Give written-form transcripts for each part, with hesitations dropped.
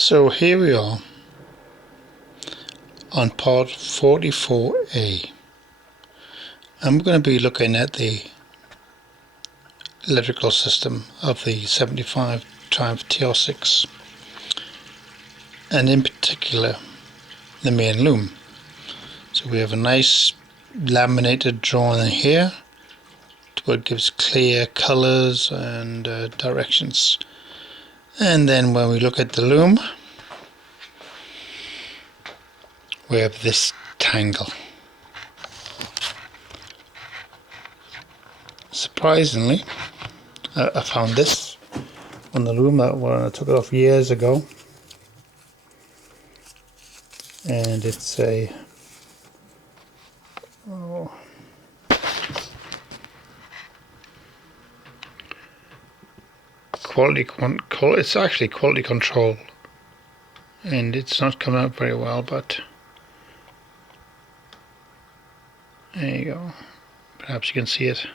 So here we are on part 44A. I'm going to be looking at the electrical system of the 75 Triumph TR6, and in particular the main loom. So we have a nice laminated drawing here where it gives clear colours and directions. And then when we look at the loom, we have this tangle. Surprisingly, I found this on the loom when I took it off years ago, and it's a it's actually quality control, and it's not coming out very well, but there you go. Perhaps you can see it.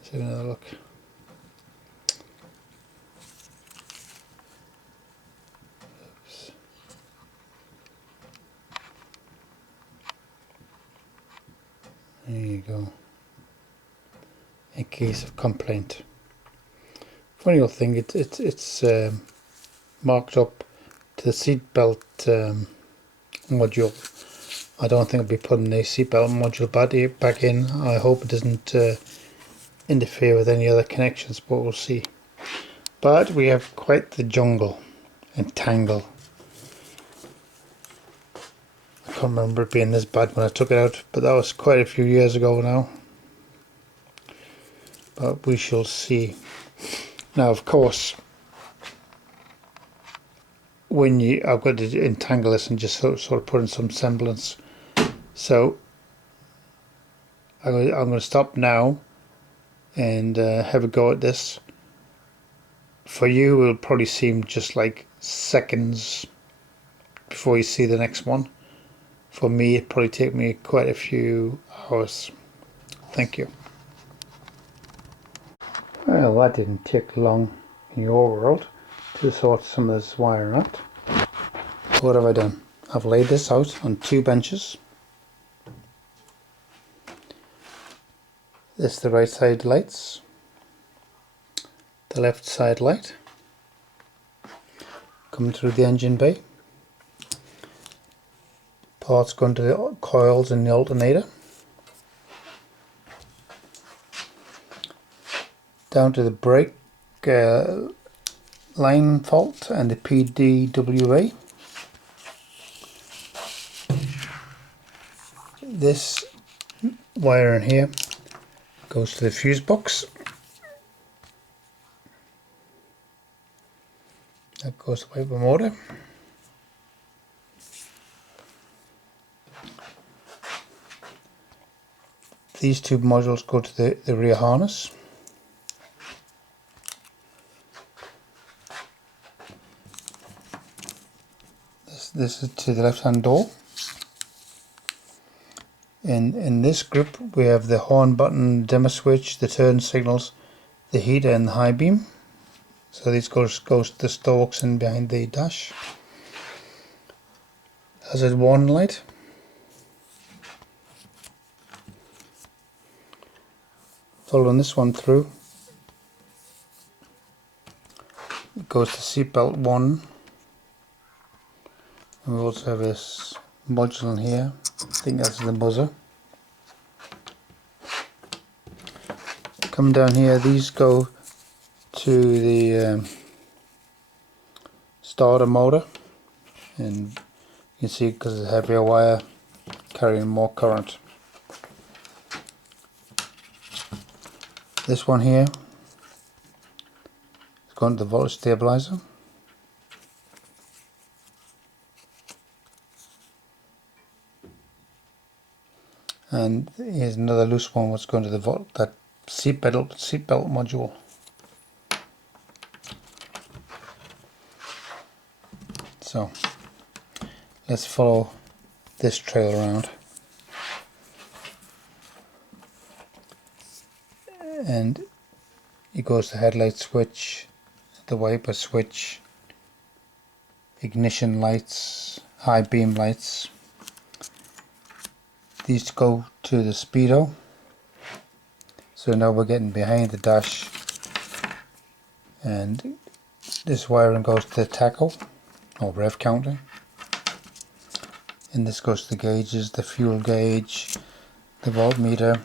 Let's have another look. Oops. There you go. In case of complaint. Funny old thing, it's marked up to the seatbelt module. I don't think I'll be putting the seatbelt module back in. I hope it doesn't interfere with any other connections, but we'll see. But we have quite the jungle and tangle. I can't remember it being this bad when I took it out, but that was quite a few years ago now. But we shall see. Now, of course, I've got to entangle this and just sort of put in some semblance. So I'm going to stop now and have a go at this. For you, it'll probably seem just like seconds before you see the next one. For me, it'll probably take me quite a few hours. Thank you. Well, that didn't take long in your world to sort some of this wire out. What have I done? I've laid this out on two benches. This is the right side lights, the left side light coming through the engine bay, parts going to the coils in the alternator, down to the brake line fault and the PDWA. This wire in here goes to the fuse box. That goes to the wiper motor. These two modules go to the rear harness. This is to the left hand door. In this group we have the horn button, dimmer switch, the turn signals, the heater and the high beam. So this goes to the stalks and behind the dash. Hazard warning light. Following this one through, it goes to seatbelt 1. And we also have this module in here. I think that's the buzzer. Come down here, these go to the starter motor, and you can see because it's a heavier wire carrying more current. This one here is going to the voltage stabilizer. And here's another loose one what's going to that seatbelt module. So let's follow this trail around. and it goes to headlight switch, the wiper switch, ignition lights, high beam lights. These go to the speedo. So now we're getting behind the dash, and this wiring goes to the tacho or rev counter, and this goes to the gauges, the fuel gauge, the voltmeter,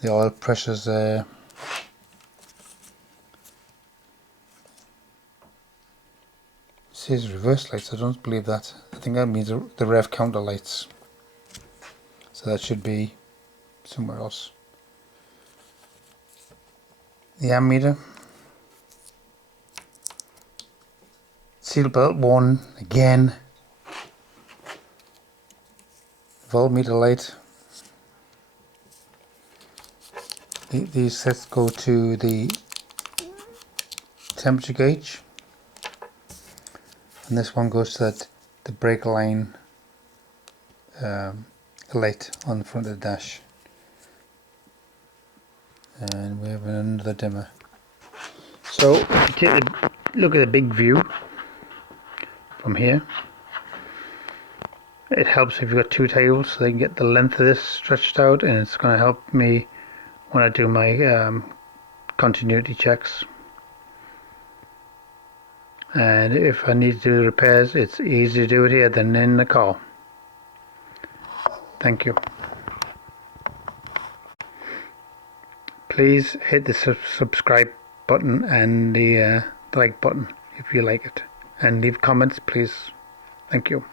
the oil pressures there. It says reverse lights, I don't believe that. I think that means the rev counter lights. So that should be somewhere else. The ammeter. Seatbelt 1 again. Voltmeter light. These sets go to the temperature gauge, and this one goes to the brake line light on the front of the dash. And we have another dimmer. So if you take a look at the big view from here, it helps if you've got two tables, so they can get the length of this stretched out, and it's going to help me when I do my continuity checks. And if I need to do the repairs, it's easier to do it here than in the car. Thank you. Please hit the subscribe button and the like button if you like it, and leave comments please. Thank you.